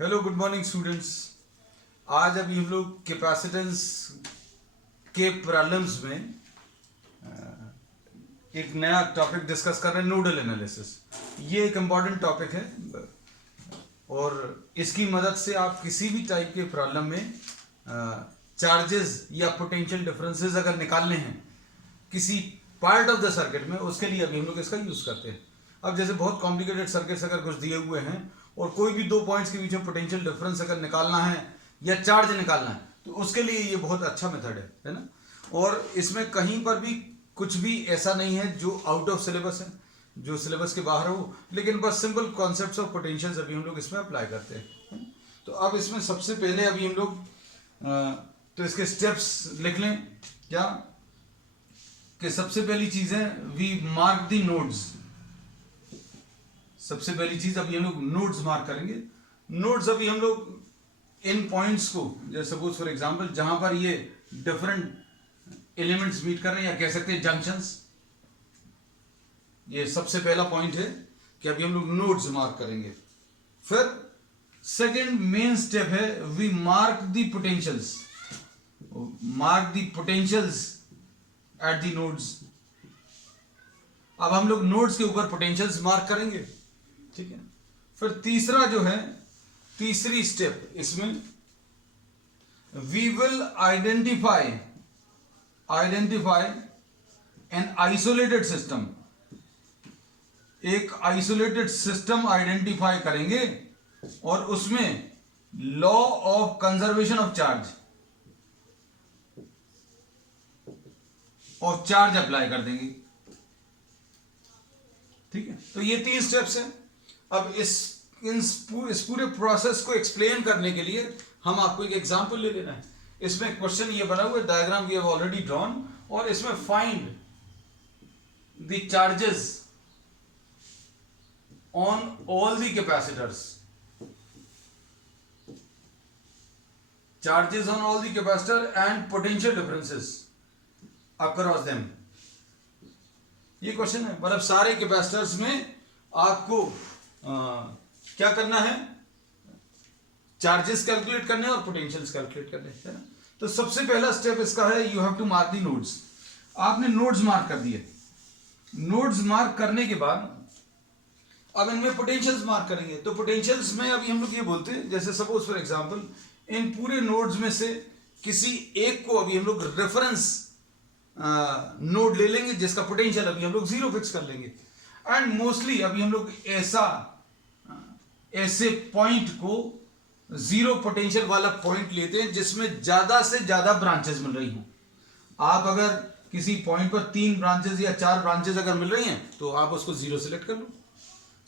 Hello good morning students. आज अभी हम लोग कैपेसिटेंस के प्रॉब्लम्स में एक नया टॉपिक डिस्कस कर रहे हैं, नोडल एनालिसिस। ये एक इम्पॉर्टेंट टॉपिक है और इसकी मदद से आप किसी भी टाइप के प्रॉब्लम में चार्जेस या पोटेंशियल डिफरेंसेस अगर निकालने हैं किसी पार्ट ऑफ द सर्किट में, उसके लिए अभी हम लोग इसका यूज करते हैं। अब जैसे बहुत कॉम्प्लिकेटेड सर्किट्स अगर कुछ दिए हुए हैं और कोई भी दो पॉइंट्स के बीच में पोटेंशियल डिफरेंस अगर निकालना है या चार्ज निकालना है तो उसके लिए ये बहुत अच्छा मेथड है ना। और इसमें कहीं पर भी कुछ भी ऐसा नहीं है जो आउट ऑफ सिलेबस है, जो सिलेबस के बाहर हो, लेकिन बस सिंपल कॉन्सेप्ट्स ऑफ पोटेंशियल्स अभी हम लोग इसमें अप्लाई करते हैं। तो अब इसमें सबसे पहले अभी हम लोग तो इसके स्टेप्स लिख लें क्या कि सबसे पहली चीज है वी मार्क द नोड्स। सबसे पहली चीज अभी हम लोग नोड्स मार्क करेंगे। नोड्स अभी हम लोग इन पॉइंट्स को, जैसे सपोज फॉर एग्जांपल जहां पर ये डिफरेंट एलिमेंट्स मीट कर रहे हैं या कह सकते हैं जंक्शंस, ये सबसे पहला पॉइंट है कि अभी हम लोग नोड्स मार्क करेंगे। फिर सेकंड मेन स्टेप है we mark the potentials. Mark the potentials at the nodes. अब हम लोग नोड्स के ऊपर पोटेंशियल्स मार्क करेंगे, ठीक है। फिर तीसरा जो है, तीसरी स्टेप इसमें we will identify an isolated system. एक आइसोलेटेड सिस्टम आइडेंटिफाई करेंगे और उसमें law of conservation of charge apply कर देंगे, ठीक है। तो ये तीन स्टेप्स हैं। अब इस पूरे प्रोसेस को एक्सप्लेन करने के लिए हम आपको एक एग्जांपल ले लेना है। इसमें क्वेश्चन ये बना हुआ है, diagram we have already drawn, और इसमें find the charges on all the capacitors. Charges on all the capacitor and potential differences across them. ये क्वेश्चन है, मतलब सारे कैपेसिटर्स में आपको क्या करना है, चार्जेस कैलकुलेट करने और पोटेंशियल्स कैलकुलेट करने है ना। तो सबसे पहला स्टेप इसका है you have to mark the nodes. आपने नोड्स मार्क कर दिए। नोड्स मार्क करने के बाद अब इनमें पोटेंशियल्स मार्क करेंगे। तो पोटेंशियल्स में अभी हम लोग ये बोलते हैं, जैसे सपोज फॉर एग्जांपल इन पूरे नोड्स में से किसी एक को अभी हम लोग रेफरेंस नोड ले लेंगे जिसका पोटेंशियल अभी हम लोग 0 फिक्स कर लेंगे। एंड मोस्टली अभी हम लोग ऐसे पॉइंट को 0 पोटेंशियल वाला पॉइंट लेते हैं जिसमें ज्यादा से ज्यादा ब्रांचेस मिल रही हों। आप अगर किसी पॉइंट पर 3 ब्रांचेस या 4 ब्रांचेस अगर मिल रही हैं तो आप उसको 0 सेलेक्ट कर लो।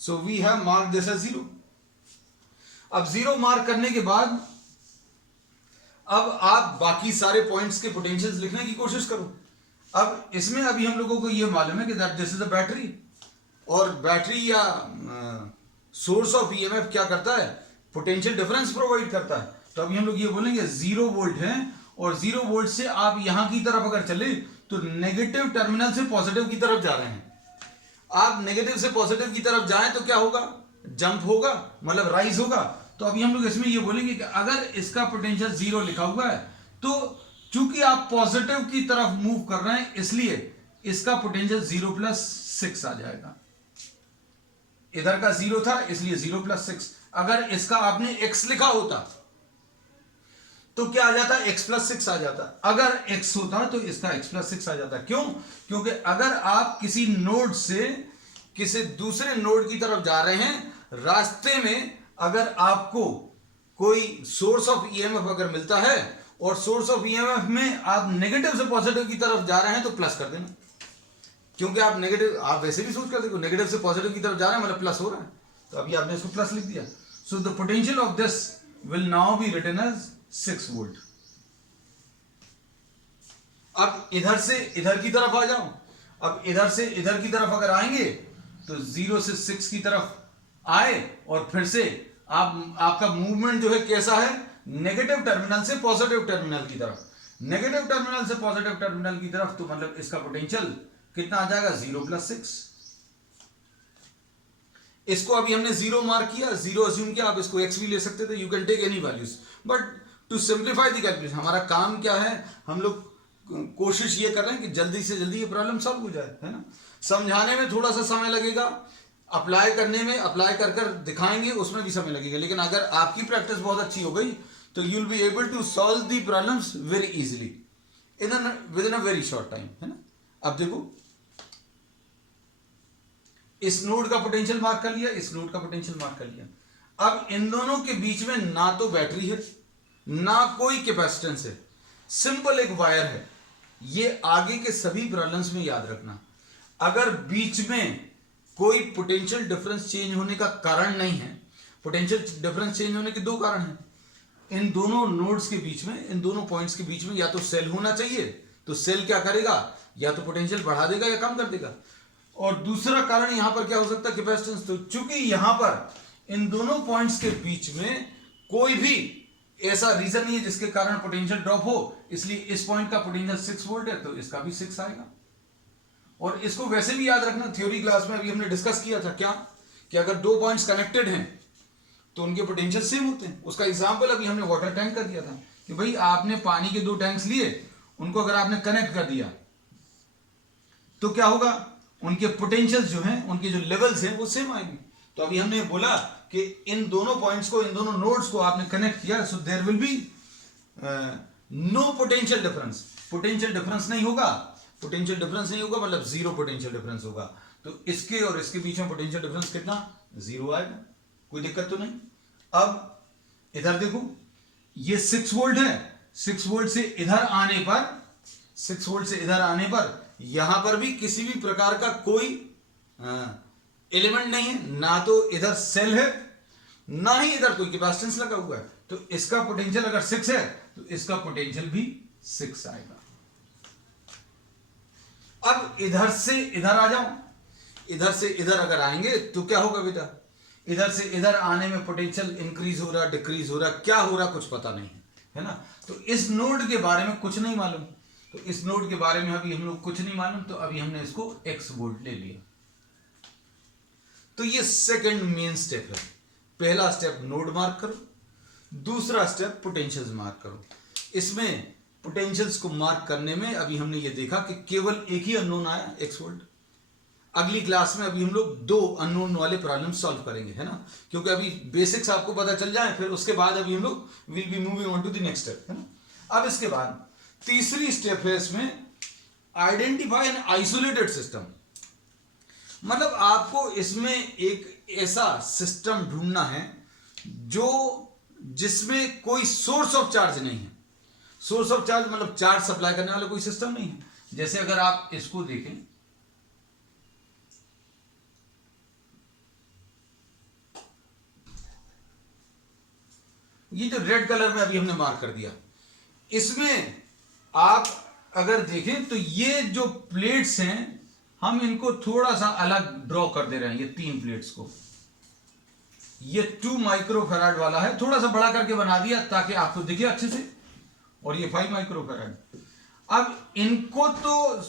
So we have mark this as 0। अब 0 मार्क करने के बाद अब आप बाकी सारे पॉइंट्स के पोटेंशियल्स लिखने की कोशिश करो। अब इसमें अभी हम लोगों को यह मालूम है कि that this is a battery, और बैटरी या सोर्स ऑफ ईएमएफ क्या करता है, पोटेंशियल डिफरेंस प्रोवाइड करता है। तो अभी हम लोग ये बोलेंगे 0 वोल्ट है, और 0 वोल्ट से आप यहां की तरफ अगर चले तो नेगेटिव टर्मिनल से पॉजिटिव की तरफ जा रहे हैं। आप नेगेटिव से पॉजिटिव की तरफ जाएं तो क्या होगा, जंप होगा, मतलब राइज होगा। तो अभी हम लोग इसमें ये बोलेंगे कि अगर इसका पोटेंशियल 0 लिखा हुआ है तो चूंकि आप पॉजिटिव की तरफ मूव कर रहे हैं इसलिए इसका पोटेंशियल 0 + 6 आ जाएगा। इधर का 0 था इसलिए 0 + 6। अगर इसका आपने x लिखा होता तो क्या आ जाता, x + 6 आ जाता। अगर x होता तो इसका x + 6 आ जाता। क्यों? क्योंकि अगर आप किसी नोड से किसी दूसरे नोड की तरफ जा रहे हैं, रास्ते में अगर आपको कोई सोर्स ऑफ ईएमएफ अगर मिलता है और सोर्स ऑफ ईएमएफ में आप नेगेटिव से पॉजिटिव की तरफ जा रहे हैं तो प्लस कर देना, क्योंकि आप नेगेटिव, आप वैसे भी सोच कर देखो नेगेटिव से पॉजिटिव की तरफ जा रहे हैं मतलब प्लस हो रहा है। तो अभी आपने इसको प्लस लिख दिया। So the potential of this will now be written as 6 volt. अब इधर से इधर की तरफ आ जाओ। अब इधर से इधर की तरफ अगर आएंगे तो 0 से 6 की तरफ आए और फिर से आपका मूवमेंट जो है कैसा है, नेगेटिव टर्मिनल से पॉजिटिव टर्मिनल की तरफ। नेगेटिव टर्मिनल से पॉजिटिव टर्मिनल की तरफ तो मतलब इसका पोटेंशियल कितना आ जाएगा, 0 + 6। इसको अभी हमने जीरो मार्क किया, जीरो अज्यूम किया, आप इसको एक्स भी ले सकते थे, you can take any values, but to simplify the calculation हमारा काम क्या है, हम लोग कोशिश ये कर रहे हैं कि जल्दी से जल्दी ये प्रॉब्लम सॉल्व हो जाए, है ना। समझाने में थोड़ा सा समय लगेगा, अप्लाई करने में, अप्लाई कर कर दिखाएंगे उसमें भी समय लगेगा, लेकिन अगर आपकी प्रैक्टिस बहुत अच्छी हो गई तो you will be able to solve the problems very easily within a very short time, है ना। अब देखो, इस नोड का पोटेंशियल मार्क कर लिया, इस नोड का पोटेंशियल मार्क कर लिया। अब इन दोनों के बीच में ना तो बैटरी है ना कोई कैपेसिटेंस है, सिंपल एक वायर है। ये आगे के सभी प्रॉब्लम्स में याद रखना, अगर बीच में कोई पोटेंशियल डिफरेंस चेंज होने का कारण नहीं है, पोटेंशियल डिफरेंस चेंज होने के दो कारण हैं, इन दोनों नोड्स के बीच में, इन दोनों पॉइंट्स के बीच में या तो सेल होना चाहिए, तो सेल क्या करेगा, या तो पोटेंशियल बढ़ा देगा या कम कर देगा, और दूसरा कारण यहां पर क्या हो सकता है, कैपेसिटेंस। तो चूंकि यहां पर इन दोनों पॉइंट्स के बीच में कोई भी ऐसा रीजन नहीं है जिसके कारण पोटेंशियल ड्रॉप हो, इसलिए इस पॉइंट का पोटेंशियल 6 वोल्ट है तो इसका भी 6 आएगा। और इसको वैसे भी याद रखना, थ्योरी क्लास में अभी हमने डिस्कस किया था क्या, कि अगर दो पॉइंट्स कनेक्टेड हैं तो उनके पोटेंशियल सेम होते हैं। उसका एग्जांपल अभी हमने वाटर टैंक का दिया था कि भाई आपने पानी के दो टैंक्स लिए, उनको अगर आपने कनेक्ट कर दिया तो क्या होगा, उनके पोटेंशियल्स जो हैं, उनके जो लेवल्स हैं वो सेम आएंगे। तो अभी हमने बोला कि इन दोनों पॉइंट्स को, इन दोनों नोड्स को आपने कनेक्ट किया, so there will be no potential difference, potential difference नहीं होगा, पोटेंशियल डिफरेंस नहीं होगा मतलब जीरो पोटेंशियल डिफरेंस होगा। तो इसके और इसके बीच में पोटेंशियल डिफरेंस कितना, जीरो आएगा, कोई दिक्कत तो नहीं। अब इधर देखो, ये 6 वोल्ट है, 6 वोल्ट से इधर आने पर, 6 वोल्ट से इधर आने पर यहां पर भी किसी भी प्रकार का कोई एलिमेंट नहीं है, ना तो इधर सेल है ना ही इधर कोई कैपेसिटेंस लगा हुआ है, तो इसका पोटेंशियल अगर 6 है तो इसका पोटेंशियल भी 6 आएगा। अब इधर से इधर आ जाओ, इधर से इधर अगर आएंगे तो क्या होगा बेटा, इधर से इधर आने में पोटेंशियल इंक्रीज हो रहा, डिक्रीज हो रहा, क्या हो रहा कुछ पता नहीं है ना। तो इस नोड के बारे में कुछ नहीं मालूम, तो इस नोड के बारे में अभी हम लोग कुछ नहीं मालूम, तो अभी हमने इसको x वोल्ट ले लिया। तो ये सेकंड मेन स्टेप है। पहला स्टेप नोड मार्क करो, दूसरा स्टेप पोटेंशियल्स मार्क करो। इसमें पोटेंशियल्स को मार्क करने में अभी हमने ये देखा कि केवल एक ही अननोन आया, x वोल्ट। अगली क्लास में अभी हम लोग 2 अननोन वाले प्रॉब्लम सॉल्व करेंगे, है ना, क्योंकि अभी बेसिक्स आपको पता चल जाए, फिर उसके बाद अभी हम लोग will be moving on to the next step, है ना। अब इसके बाद तीसरी स्टेप है इसमें, आइडेंटिफाई एन आइसोलेटेड सिस्टम। मतलब आपको इसमें एक ऐसा सिस्टम ढूंढना है जो, जिसमें कोई सोर्स ऑफ चार्ज नहीं है। सोर्स ऑफ चार्ज मतलब चार्ज सप्लाई करने वाला कोई सिस्टम नहीं है। जैसे अगर आप इसको देखें, ये जो रेड कलर में अभी हमने मार्क कर दिया, इसमें आप अगर देखें तो ये जो प्लेट्स हैं, हम इनको थोड़ा सा अलग ड्रॉ कर दे रहे हैं, ये 3 प्लेट्स को। ये 2 माइक्रोफैराड वाला है, थोड़ा सा बड़ा करके बना दिया ताकि आपको दिखे अच्छे से, और ये 5 माइक्रोफैराड। अब इनको तो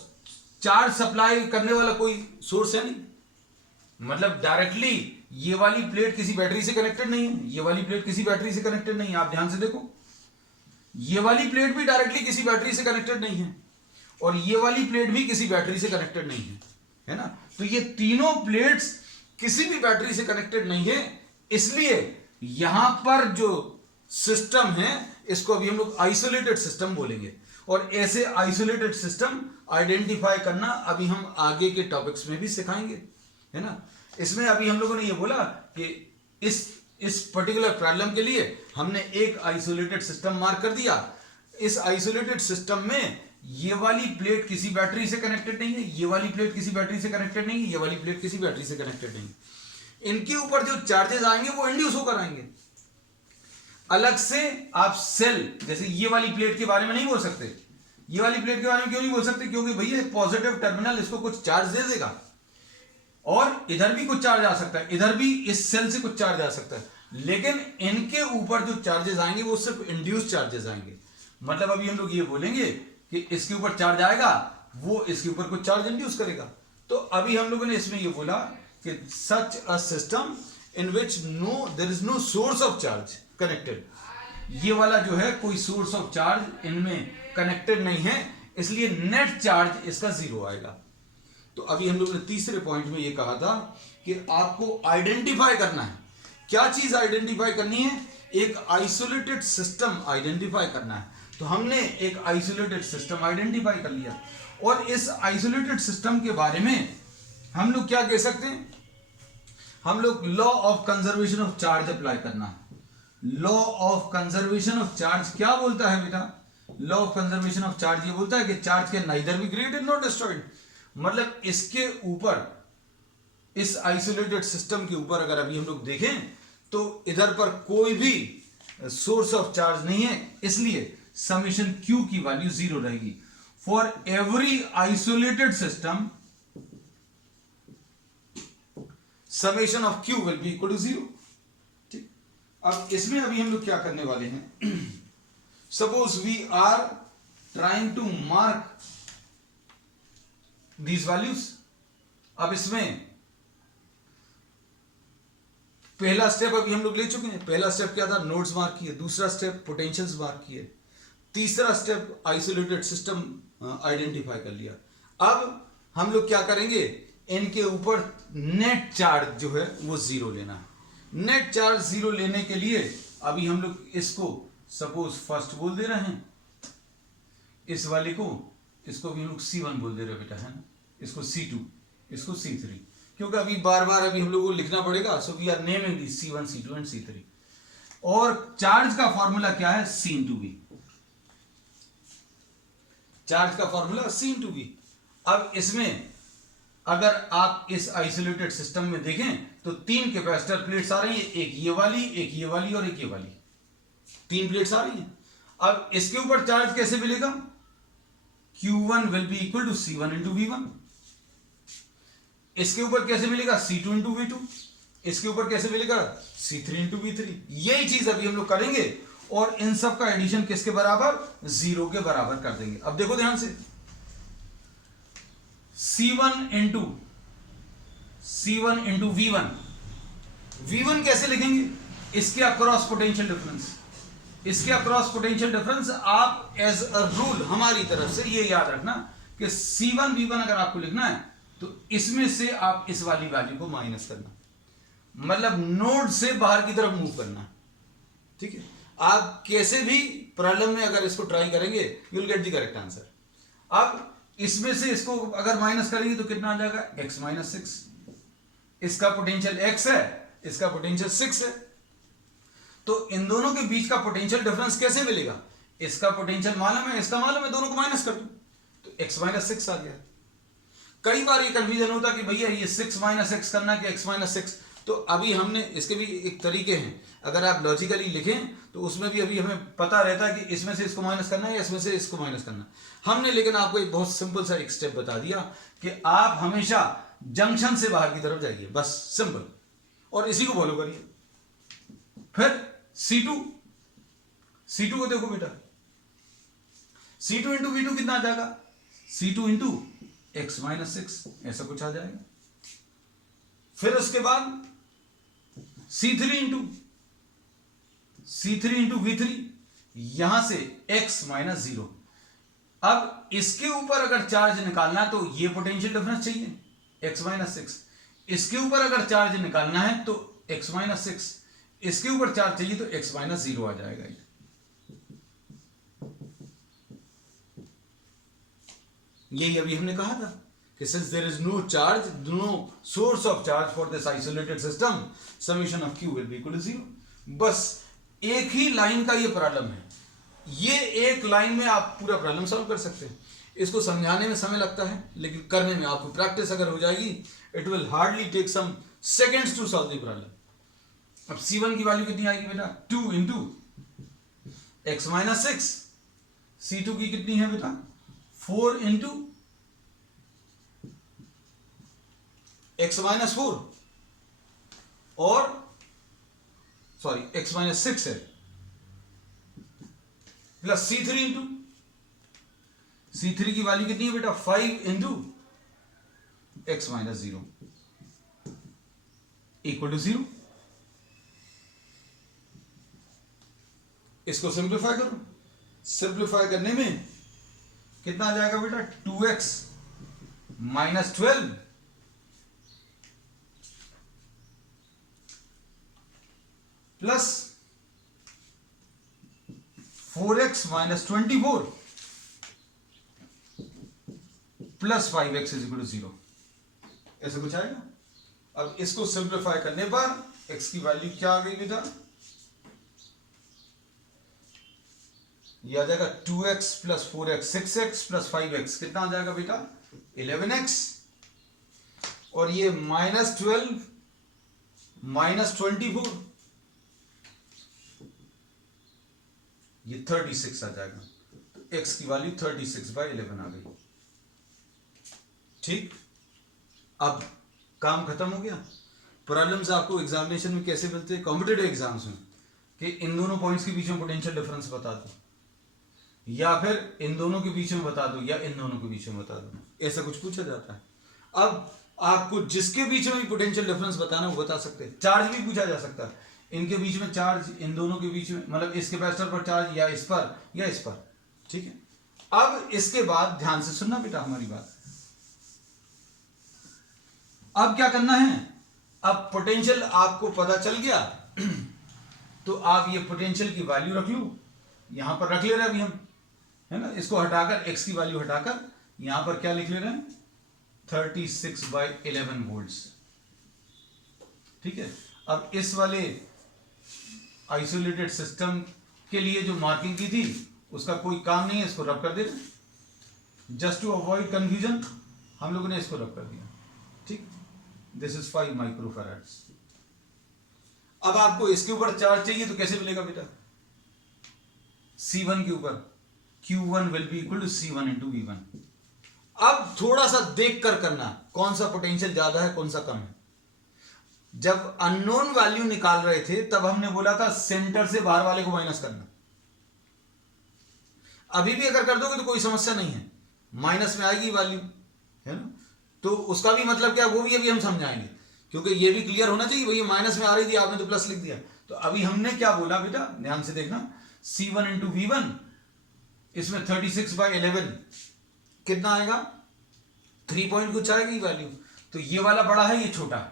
चार्ज सप्लाई करने वाला कोई सोर्स है नहीं, मतलब डायरेक्टली ये वाली प्लेट किसी बैटरी से कनेक्टेड नहीं है, ये वाली प्लेट किसी बैटरी से कनेक्टेड नहीं है। आप ध्यान से देखो, ये वाली प्लेट भी डायरेक्टली किसी बैटरी से कनेक्टेड नहीं है, और ये वाली प्लेट भी किसी बैटरी से कनेक्टेड नहीं है ना। तो ये तीनों प्लेट्स किसी भी बैटरी से कनेक्टेड नहीं है, इसलिए यहां पर जो सिस्टम है इसको अभी हम लोग आइसोलेटेड सिस्टम बोलेंगे। और ऐसे आइसोलेटेड सिस्टम आइडेंटिफाई करना अभी हम आगे के टॉपिक्स में भी सिखाएंगे, है ना। इसमें अभी हम लोगों ने ये बोला कि इस पर्टिकुलर प्रॉब्लम के लिए हमने एक आइसोलेटेड सिस्टम मार्क कर दिया। इस आइसोलेटेड सिस्टम में ये वाली प्लेट किसी बैटरी से कनेक्टेड नहीं है, ये वाली प्लेट किसी बैटरी से कनेक्टेड नहीं है, ये वाली प्लेट किसी बैटरी से कनेक्टेड नहीं है। इनके ऊपर जो चार्जेस आएंगे वो इंड्यूस होकर आएंगे। अलग से आप सेल, जैसे ये वाली प्लेट के बारे में नहीं बोल सकते। ये वाली प्लेट के बारे में क्यों नहीं बोल सकते, क्योंकि भैया पॉजिटिव टर्मिनल इसको कुछ चार्ज दे देगा, और इधर भी कुछ चार्ज आ सकता है, इधर भी इस सेल से कुछ चार्ज आ सकता है, लेकिन इनके ऊपर जो चार्जेस आएंगे वो सिर्फ इंड्यूस चार्जेस आएंगे। मतलब अभी हम लोग ये बोलेंगे कि इसके ऊपर चार्ज आएगा, वो इसके ऊपर कुछ चार्ज इंड्यूस करेगा। तो अभी हम लोगों ने इसमें ये बोला कि such a system in which there is no source of charge connected, ये वाला जो है कोई सोर्स ऑफ चार्ज इनमें कनेक्टेड नहीं है, इसलिए नेट चार्ज इसका जीरो आएगा। तो अभी हम लोग ने तीसरे पॉइंट में ये कहा था कि आपको आइडेंटिफाई करना है। क्या चीज आइडेंटिफाई करनी है? एक आइसोलेटेड सिस्टम आइडेंटिफाई करना है। तो हमने एक आइसोलेटेड सिस्टम आइडेंटिफाई कर लिया, और इस आइसोलेटेड सिस्टम के बारे में हम लोग क्या कह सकते हैं? हम लोग law of conservation of charge apply करना है। Law of conservation of charge क्या बोलता है बेटा? Law of conservation of charge ये बोलता है कि charge can neither be created not destroyed. मतलब इसके ऊपर, इस आइसोलेटेड सिस्टम के ऊपर अगर अभी हम लोग देखें तो इधर पर कोई भी सोर्स ऑफ चार्ज नहीं है, इसलिए समेशन Q की वैल्यू जीरो रहेगी। For every isolated system summation of Q will be equal to zero. ठीक, अब इसमें अभी हम लोग क्या करने वाले हैं? Suppose we are trying to mark these values. अब इसमें पहला स्टेप अभी हम लोग ले चुके हैं। पहला स्टेप क्या था? नोड्स मार्क किए। दूसरा स्टेप पोटेंशियल्स मार्क किए। तीसरा स्टेप आइसोलेटेड सिस्टम आइडेंटिफाई कर लिया। अब हम लोग क्या करेंगे? इनके ऊपर नेट चार्ज जो है वो जीरो लेना है। नेट चार्ज जीरो लेने के लिए अभी हम लोग इसको सपोज फर्स्ट बोल दे रहे हैं, इस वाले को, इसको भी हम लोग C1 बोल दे रहे बेटा, है ना? इसको C2, इसको C3, क्योंकि अभी बार बार अभी हम लोग को लिखना पड़ेगा। So we are naming the C1, C2 and C3। और चार्ज का फॉर्मूला क्या है? C into V। चार्ज का फॉर्मूला C इंटू V। अब इसमें अगर आप इस आइसोलेटेड सिस्टम में देखें तो तीन कैपेसिटर प्लेट्स आ रही है, एक ये वाली, एक ये वाली और एक ये वाली, तीन प्लेट्स आ रही हैं। अब इसके ऊपर चार्ज कैसे मिलेगा? Q1 will be equal to C1 into V1। इसके ऊपर कैसे मिलेगा? C2 into V2। इसके ऊपर कैसे मिलेगा? C3 into V3। यही चीज अभी हम लोग करेंगे और इन सब का एडिशन किसके बराबर? जीरो के बराबर कर देंगे। अब देखो ध्यान से, C1 इंटू V1। V1 कैसे लिखेंगे? इसके अक्रॉस पोटेंशियल डिफरेंस। इसके अक्रॉस पोटेंशियल डिफरेंस आप एज अ रूल हमारी तरफ से ये याद रखना कि C1 V1 अगर आपको लिखना है तो इसमें से आप इस वाली वैल्यू को माइनस करना, मतलब नोड से बाहर की तरफ मूव करना। ठीक है, आप कैसे भी प्रॉब्लम में अगर इसको ट्राई करेंगे you will get the correct answer. अब इसमें से इसको अगर माइनस करेंगे तो कितना आ जाएगा? x minus 6। इसका पोटेंशियल x है, इसका पोटेंशियल 6 है, तो इन दोनों के बीच का पोटेंशियल डिफरेंस कैसे मिलेगा? इसका पोटेंशियल मालूम है, इसका मालूम है, दोनों को माइनस कर दो तो x माइनस 6 आ गया। कई बार ये कंफ्यूजन होता कि भैया ये 6 माइनस एक्स करना है कि x माइनस 6। तो अभी हमने इसके भी एक तरीके हैं, अगर आप लॉजिकली लिखें तो उसमें भी अभी हमें पता रहता है कि इसमें से इसको माइनस करना है या इसमें से इसको माइनस करना है। हमने लेकिन आपको एक बहुत सिंपल सा एक स्टेप बता दिया कि आप हमेशा जंक्शन से बाहर की तरफ जाइए, बस सिंपल, और इसी को फॉलो करिए। फिर C2 को देखो बेटा, C2 इंटू V2 कितना आ जाएगा? C2 इंटू x माइनस 6, ऐसा कुछ आ जाएगा। फिर उसके बाद C3 इंटू V3, यहां से x माइनस 0। अब इसके ऊपर अगर चार्ज निकालना है तो ये पोटेंशियल डिफरेंस चाहिए x माइनस 6। इसके ऊपर अगर चार्ज निकालना है तो x माइनस 6। इसके ऊपर चार्ज चाहिए तो x माइनस 0 आ जाएगा। यही अभी हमने कहा था कि since there is no charge, no source of charge for this isolated system, summation of Q will be equal to 0। बस एक ही लाइन का ये प्रॉब्लम है, ये एक लाइन में आप पूरा प्रॉब्लम सॉल्व कर सकते हैं। इसको समझाने में समय लगता है लेकिन करने में आपको प्रैक्टिस अगर हो जाएगी it will hardly take some seconds to solve the problem. अब C1 की वैल्यू कितनी आएगी बेटा? 2 इंटू एक्स माइनस 6। C2 की कितनी है बेटा? 4 इंटू एक्स माइनस 4 और सॉरी एक्स माइनस 6 है, प्लस C3 इंटू की वैल्यू कितनी है बेटा? 5 into X minus 0। Equal to 0। इसको सिंप्लीफाई करो, सिंप्लीफाई करने में कितना आ जाएगा बेटा, 2x minus 12 plus 4x minus 24 plus 5x is equal to 0। ऐसा कुछ आएगा। अब इसको सिंप्लीफाई करने पर x की वैल्यू क्या आ गई बेटा, यह आ जाएगा 2x plus 4x 6x plus 5x कितना आ जाएगा बेटा 11x, और ये माइनस 12 माइनस 24 ये 36 आ जाएगा। तो x की वैल्यू 36/11 आ गई। ठीक, अब काम खत्म हो गया। प्रॉब्लम्स आपको एग्जामिनेशन में कैसे मिलते हैं, कॉम्पिटिटिव एग्जाम्स में, कि इन दोनों पॉइंट्स के बीच में पोटेंशियल डिफरेंस बता दो, या फिर इन दोनों के बीच में बता दो, या इन दोनों के बीच में बता दो, ऐसा कुछ पूछा जाता है। अब आपको जिसके बीच में भी पोटेंशियल डिफरेंस बताना वो बता सकते हैं। चार्ज भी पूछा जा सकता है, इनके बीच में चार्ज, इन दोनों के बीच में, मतलब इस कैपेसिटर पर चार्ज, या इस पर या इस पर। ठीक है, अब इसके बाद ध्यान से सुनना बेटा हमारी बात। अब क्या करना है, अब पोटेंशियल आपको पता चल गया तो आप ये पोटेंशियल की वैल्यू रख लो, यहां पर रख ले रहे हैं अभी हम, है ना। इसको हटाकर x की वैल्यू हटाकर यहां पर क्या लिख ले रहे हैं 36/11 वोल्ट्स। ठीक है, अब इस वाले आइसोलेटेड सिस्टम के लिए जो मार्किंग की थी उसका कोई काम नहीं है, इसको रब कर दे रहे। जस्ट टू अवॉइड कंफ्यूजन हम लोगों ने इसको रब कर दिया। ठीक, दिस इज 5 माइक्रोफैराड्स। अब आपको इसके ऊपर चार्ज चाहिए तो कैसे मिलेगा बेटा, C1 के ऊपर Q1 will be equal to C1 into V1। अब थोड़ा सा देख कर करना, कौन सा पोटेंशियल ज्यादा है कौन सा कम है। जब अननोन वैल्यू निकाल रहे थे तब हमने बोला था सेंटर से बाहर वाले को माइनस करना। अभी भी अगर कर दोगे तो कोई समस्या नहीं है, माइनस में आएगी वैल्यू, है ना। तो उसका भी मतलब क्या, वो भी अभी हम समझाएंगे, क्योंकि ये भी क्लियर होना चाहिए। भैया माइनस में आ रही थी, आपने तो प्लस लिख दिया। तो अभी हमने क्या बोला बेटा, ध्यान से देखना, C1 इंटू V1, इसमें 36/11 कितना आएगा, 3 पॉइंट कुछ आएगी वैल्यू। तो ये वाला बड़ा है, ये छोटा है,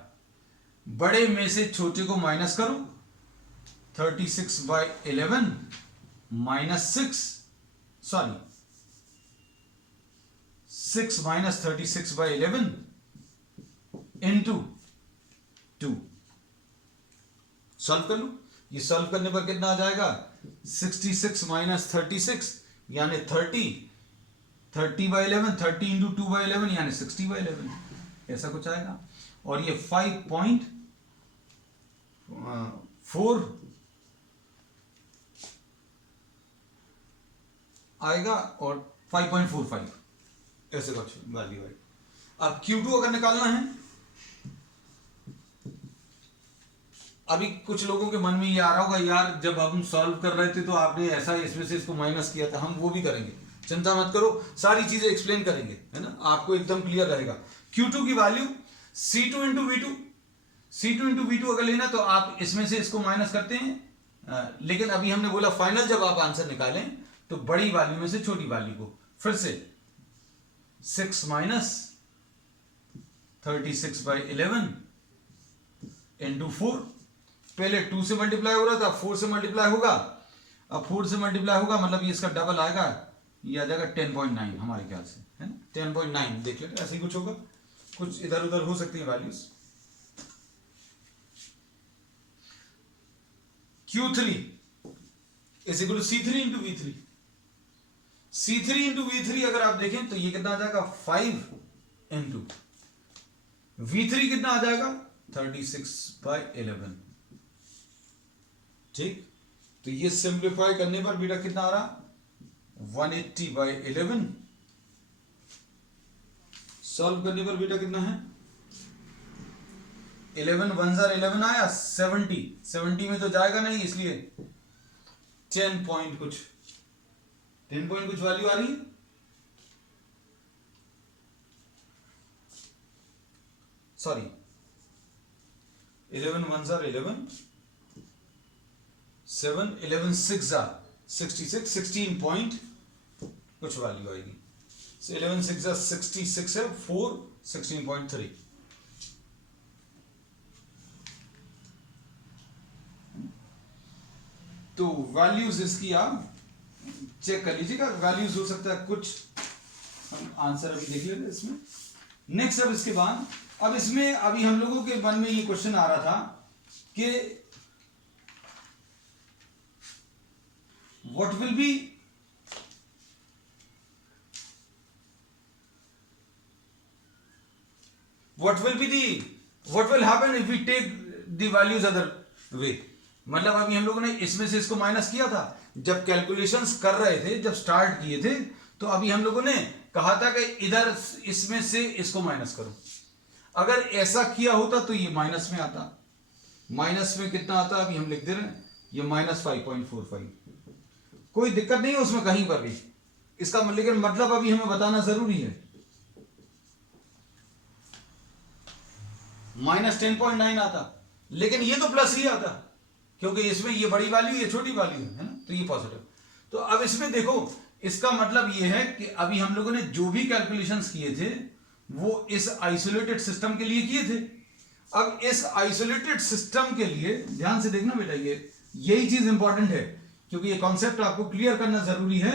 बड़े में से छोटे को माइनस करो, 36/11 माइनस 6 माइनस 36/11 इंटू 2। सॉल्व कर लो, ये सॉल्व करने पर कितना आ जाएगा 66 माइनस 36 यानी 30/11, 30 इंटू 2/11 यानी 60/11, ऐसा कुछ आएगा। और ये 5.4 आएगा और 5.45 ऐसे कुछ वैल्यू आएगी। अब Q2 अगर निकालना है, अभी कुछ लोगों के मन में ये आ रहा होगा, यार जब हम सॉल्व कर रहे थे तो आपने ऐसा इसमें से इसको माइनस किया था। हम वो भी करेंगे, चिंता मत करो, सारी चीजें एक्सप्लेन करेंगे, है ना, आपको एकदम क्लियर रहेगा। Q2 की value C2 into V2, C2 into V2 अगर लेना तो आप इसमें से इसको माइनस करते हैं, लेकिन अभी हमने बोला फाइनल जब आप आंसर निकालें तो बड़ी वैल्यू में से छोटी वैल्यू को, फिर से 6 माइनस 36/11 इंटू 4, पहले 2 से मल्टीप्लाई हो रहा था, 4 से मल्टीप्लाई होगा। अब 4 से मल्टीप्लाई होगा मतलब ये इसका डबल आएगा, ये आ जाएगा 10.9 हमारे ख्याल से, है ना, 10.9 देख लेते, ऐसे ही कुछ होगा, कुछ इधर उधर हो सकती है values. Q3 is equal to C3 into V3। C3 into V3 अगर आप देखें तो ये कितना आ जाएगा 5 इंटू V3 कितना आ जाएगा 36/11। ठीक, तो ये सिंप्लीफाई करने पर बेटा कितना आ रहा 180/11। सॉल्व करने पर बेटा कितना है 11 1 11 आया, 70 में तो जाएगा नहीं, इसलिए 10 पॉइंट कुछ वैल्यू आ रही है। Sorry 11 1s are 11, 7 11 6 are 66, 16 point कुछ वैल्यू आएगी। So 11 6 are 66 है, 4 16.3। तो वैल्यूज इसकी आप चेक कर लीजिएगा, वैल्यूज हो सकता है कुछ, हम आंसर अभी देख लेते इसमें। नेक्स्ट अब इसके बाद, अब इसमें अभी हम लोगों के मन में ये क्वेश्चन आ रहा था कि what will be what will happen if we take the values other way। मतलब अभी हम लोगों ने इसमें से इसको माइनस किया था जब कैलकुलेशंस कर रहे थे, जब स्टार्ट किए थे, तो अभी हम लोगों ने कहा था कि इधर इसमें से इसको माइनस करो। अगर ऐसा किया होता तो ये माइनस में आता, माइनस में कितना आता अभी हम लिख दे रहे हैं, ये -5.45। कोई दिक्कत नहीं है उसमें कहीं पर भी, इसका लेकिन मतलब अभी हमें बताना जरूरी है। -10.9 आता, लेकिन ये तो प्लस ही आता क्योंकि इसमें ये बड़ी वैल्यू, ये छोटी वैल्यू है ना, तो ये पॉजिटिव। तो अब इसमें देखो, इसका मतलब ये है कि अभी हम लोगों ने जो भी कैलकुलेशंस किए थे वो इस आइसोलेटेड सिस्टम के लिए किए थे। अब इस आइसोलेटेड सिस्टम के लिए ध्यान से देखना बेटा, ये यही चीज इंपॉर्टेंट है क्योंकि ये कॉन्सेप्ट आपको क्लियर करना जरूरी है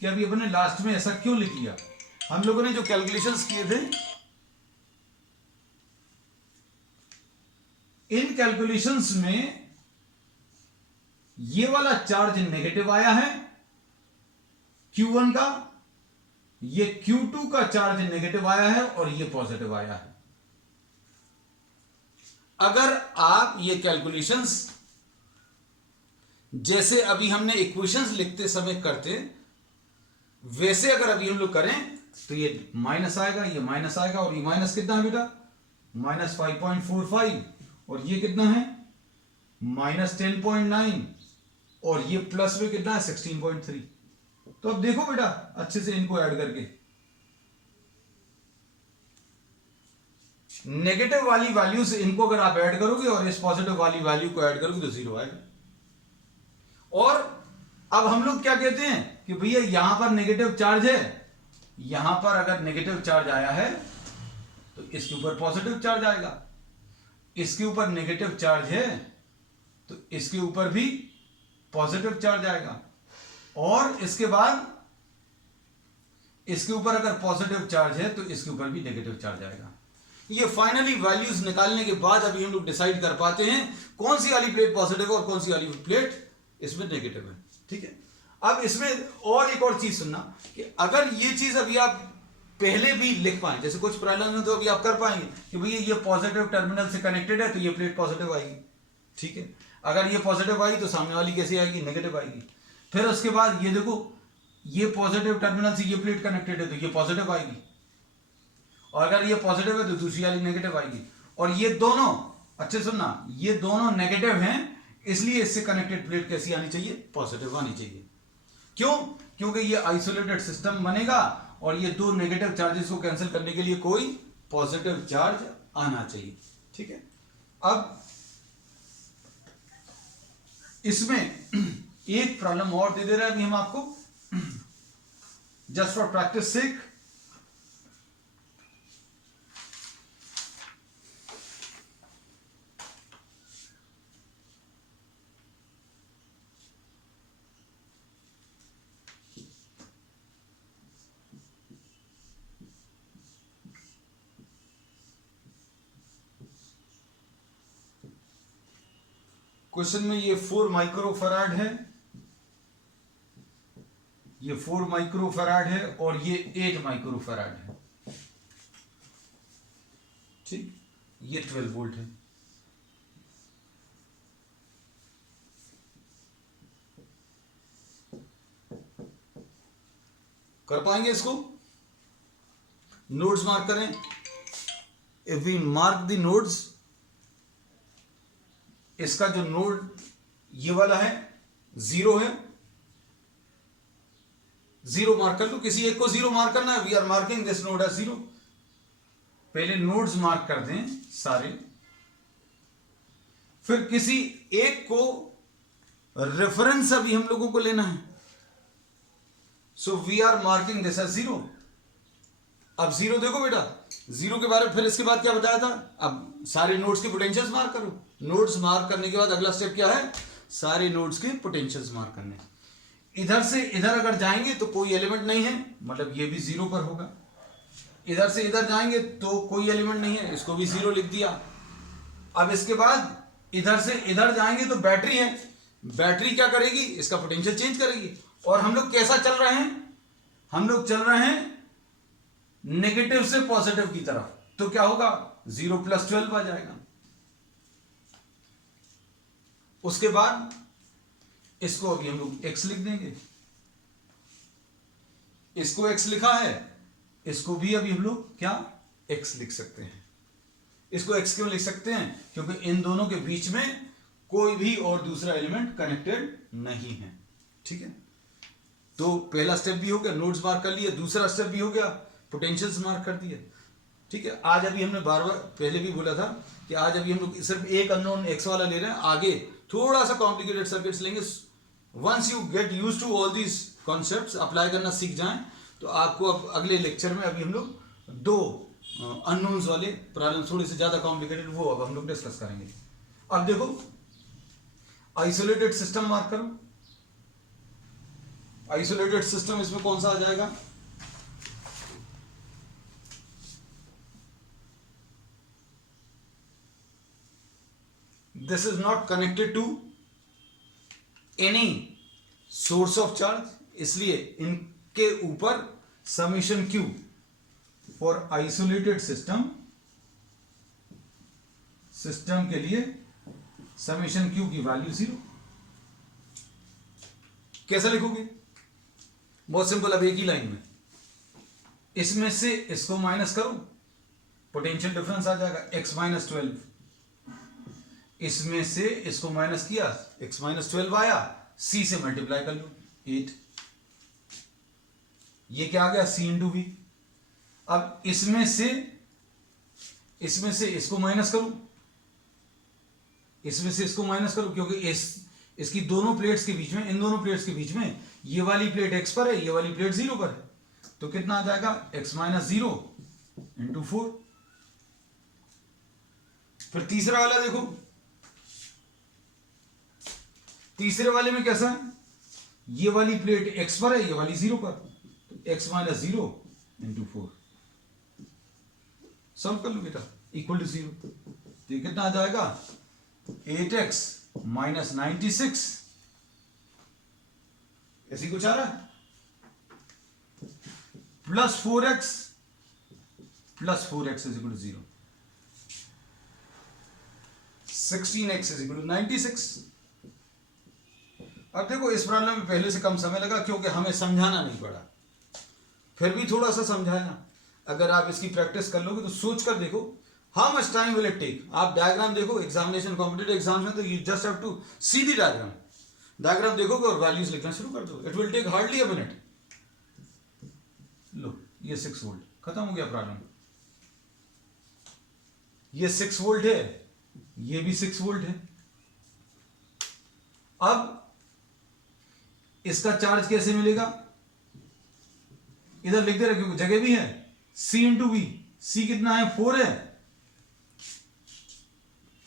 कि अभी अपने लास्ट में ऐसा क्यों लिख लिया। हम लोगों ने जो कैलकुलेशंस किए थे, इन कैलकुलेशंस में ये वाला चार्ज नेगेटिव आया है Q1 का, ये Q2 का चार्ज नेगेटिव आया है और ये पॉजिटिव आया है। अगर आप ये कैलकुलेशंस जैसे अभी हमने इक्वेशंस लिखते समय करते, वैसे अगर अभी हम लोग करें तो ये माइनस आएगा, ये माइनस आएगा, और ये माइनस कितना है बेटा, -5.45, और ये कितना है -10.9, और ये प्लस में कितना है 16.3। तो अब देखो बेटा अच्छे से इनको ऐड करके, नेगेटिव वाली वैल्यू से इनको अगर आप ऐड करोगे और इस पॉजिटिव वाली वैल्यू को ऐड करोगे तो 0 आएगा। और अब हम लोग क्या कहते हैं कि भैया यहां पर नेगेटिव चार्ज है, यहां पर अगर नेगेटिव चार्ज आया है तो इसके ऊपर पॉजिटिव चार्ज आएगा, इसके ऊपर नेगेटिव चार्ज है तो इसके ऊपर भी पॉजिटिव चार्ज आएगा, और इसके बाद इसके ऊपर अगर पॉजिटिव चार्ज है तो इसके ऊपर भी नेगेटिव चार्ज आएगा। ये फाइनली वैल्यूज निकालने के बाद अभी हम लोग डिसाइड कर पाते हैं कौन सी वाली प्लेट पॉजिटिव है और कौन सी वाली प्लेट इसमें नेगेटिव है। ठीक है, अब इसमें और एक और चीज सुनना कि अगर ये चीज अभी आप पहले भी लिख पाए, जैसे कुछ प्रॉब्लम में तो अभी आप कर पाएंगे कि भैया ये पॉजिटिव टर्मिनल से कनेक्टेड है तो ये प्लेट पॉजिटिव आएगी। ठीक है, अगर ये पॉजिटिव आई तो सामने वाली कैसी आएगी, नेगेटिव आएगी। फिर उसके बाद ये देखो, ये पॉजिटिव टर्मिनल से ये प्लेट कनेक्टेड है तो ये पॉजिटिव आएगी, और अगर ये पॉजिटिव है तो दूसरी वाली नेगेटिव आएगी। और ये दोनों, अच्छे सुनना, ये दोनों नेगेटिव हैं, इसलिए इससे कनेक्टेड प्लेट कैसी आनी चाहिए, पॉजिटिव आनी चाहिए। क्यों? क्योंकि ये आइसोलेटेड सिस्टम बनेगा और ये दो नेगेटिव चार्जेस को कैंसिल करने के लिए कोई पॉजिटिव चार्ज आना चाहिए। ठीक है, अब इसमें एक प्रॉब्लम और दे दे रहा है अभी हम आपको, just for practice sake. Question में ये 4 माइक्रोफैराड है, ये 4 माइक्रोफैराड है और ये 8 माइक्रोफैराड है। ठीक, ये 12 वोल्ट है। कर पाएंगे इसको? नोड्स मार्क करें। If we mark the nodes, इसका जो नोड ये वाला है 0 है, 0 मार्क कर लो, किसी एक को 0 मार्क करना है। We are marking this node as 0। पहले नोड्स मार्क कर दें सारे। फिर किसी एक को रेफरेंस अभी हम लोगों को लेना है, so we are marking this as 0। अब 0 देखो बेटा, 0 के बारे में फिर इसके बाद क्या बताया था, अब सारे नोड्स के पोटेंशियल्स मार्क करो। नोड्स मार्क करने के बाद अगला स्टेप क्या है, सारे नोड्स के पोटेंशियल्स मार्क करने। इधर से इधर अगर जाएंगे तो कोई एलिमेंट नहीं है, मतलब ये भी 0 पर होगा। इधर से इधर जाएंगे तो कोई एलिमेंट नहीं है, इसको भी 0 लिख दिया। अब इसके बाद इधर से इधर जाएंगे तो बैटरी है, बैटरी क्या करेगी, इसका पोटेंशियल चेंज करेगी। और हम लोग कैसा चल रहे हैं, हम लोग चल रहे हैं नेगेटिव से पॉजिटिव की तरफ, तो क्या होगा 0 + 12 आ जाएगा। उसके बाद इसको अभी हम लोग x लिख देंगे, इसको x लिखा है, इसको भी अभी हम लोग क्या x लिख सकते हैं। इसको x क्यों लिख सकते हैं, क्योंकि इन दोनों के बीच में कोई भी और दूसरा एलिमेंट कनेक्टेड नहीं है। ठीक है, तो पहला स्टेप भी हो गया, नोड्स मार्क कर लिए। दूसरा स्टेप भी हो गया, पोटेंशियल्स मार्क कर दिए। ठीक है, आज अभी हमने बार बार पहले भी बोला था कि आज अभी हम लोग सिर्फ एक अननोन x वाला ले रहे हैं, आगे थोड़ा सा कॉम्प्लिकेटेड सर्किट्स लेंगे। Once you get used to all these concepts, apply करना सीख जाएं, तो आपको अब अगले लेक्चर में अभी हम लोग 2 अननोन्स वाले प्रॉब्लम थोड़े से ज्यादा कॉम्प्लिकेटेड, वो अब हम लोग डिस्कस करेंगे। अब देखो आइसोलेटेड सिस्टम मार्क करो। आइसोलेटेड सिस्टम इसमें कौन सा आ जाएगा, this is not connected to any source of charge, इसलिए इनके ऊपर summation q for isolated system के लिए समीशन q की वैल्यू 0। कैसे लिखोगे, बहुत सिंपल। अब एक ही लाइन में इसमें से इसको माइनस करो, पोटेंशियल डिफरेंस आ जाएगा x - 12। इसमें से इसको माइनस किया, x - 12 आया, c से मल्टीप्लाई कर लो 8, ये क्या आ गया c × v। अब इसमें से इसको माइनस करो, इसमें से इसको माइनस करो, क्योंकि इसकी दोनों प्लेट्स के बीच में, इन दोनों प्लेट्स के बीच में ये वाली प्लेट x पर है, ये वाली प्लेट 0 पर है, तो कितना आ जाएगा x - 0 × 4। फिर तीसरा वाला देखो, तीसरे वाले में कैसा है, ये वाली प्लेट x पर है, ये वाली 0 पर, तो x - 0 × 4 सॉल्व कर लो बेटा, इक्वल टू 0। तो ये कितना आ जाएगा 8x - 96, ऐसी कुछ आ रहा है, प्लस 4x = 0, 16x = 96। अब देखो इस प्रॉब्लम में पहले से कम समय लगा, क्योंकि हमें समझाना नहीं पड़ा, फिर भी थोड़ा सा समझाया। अगर आप इसकी प्रैक्टिस कर लोगे तो सोच कर देखो, how much time will it take. आप डायग्राम देखो, एग्जामिनेशन कॉम्पिटिटिव एग्जाम्स में तो you just have to see the diagram देखोगे और वैल्यूज लिखना शुरू कर दो, it will take hardly a minute. लो ये 6 वोल्ट, खत्म हो गया प्रॉब्लम। ये 6 वोल्ट है, ये भी 6 वोल्ट है। अब इसका चार्ज कैसे मिलेगा, इधर लिख दे रहे क्योंकि जगह भी है, c × v। c कितना है 4 है,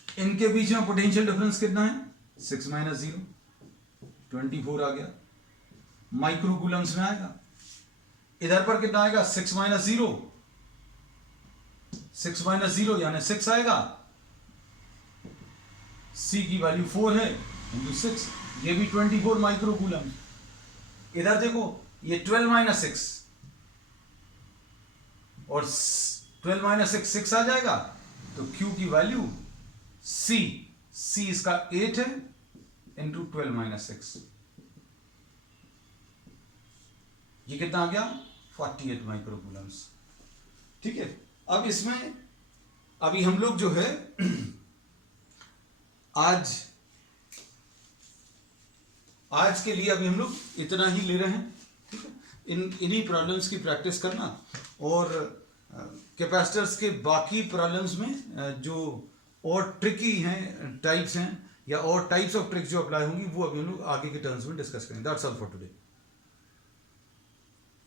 इनके बीच में पोटेंशियल डिफरेंस कितना है 6 - 0, 24 आ गया, माइक्रो कूलम्स में आएगा। इधर पर कितना आएगा 6 - 0, 6 - 0 यानी 6 आएगा, c की वैल्यू 4 है × 6, ये भी 24 माइक्रो कूलम। इधर देखो ये 12 - 6 और 12 - 6 आ जाएगा, तो q की वैल्यू c इसका 8 है × 12 - 6, ये कितना आ गया 48 माइक्रो कूलम्स। ठीक है, अब इसमें अभी हम लोग जो है आज के लिए अभी हम लोग इतना ही ले रहे हैं। ठीक है, इन्हीं प्रॉब्लम्स की प्रैक्टिस करना, और कैपेसिटर्स के बाकी प्रॉब्लम्स में जो और ट्रिकी हैं, टाइप्स हैं, या और टाइप्स ऑफ ट्रिक्स जो अप्लाई होंगी वो अभी हम लोग आगे के टर्म्स में डिस्कस करेंगे. That's all for today.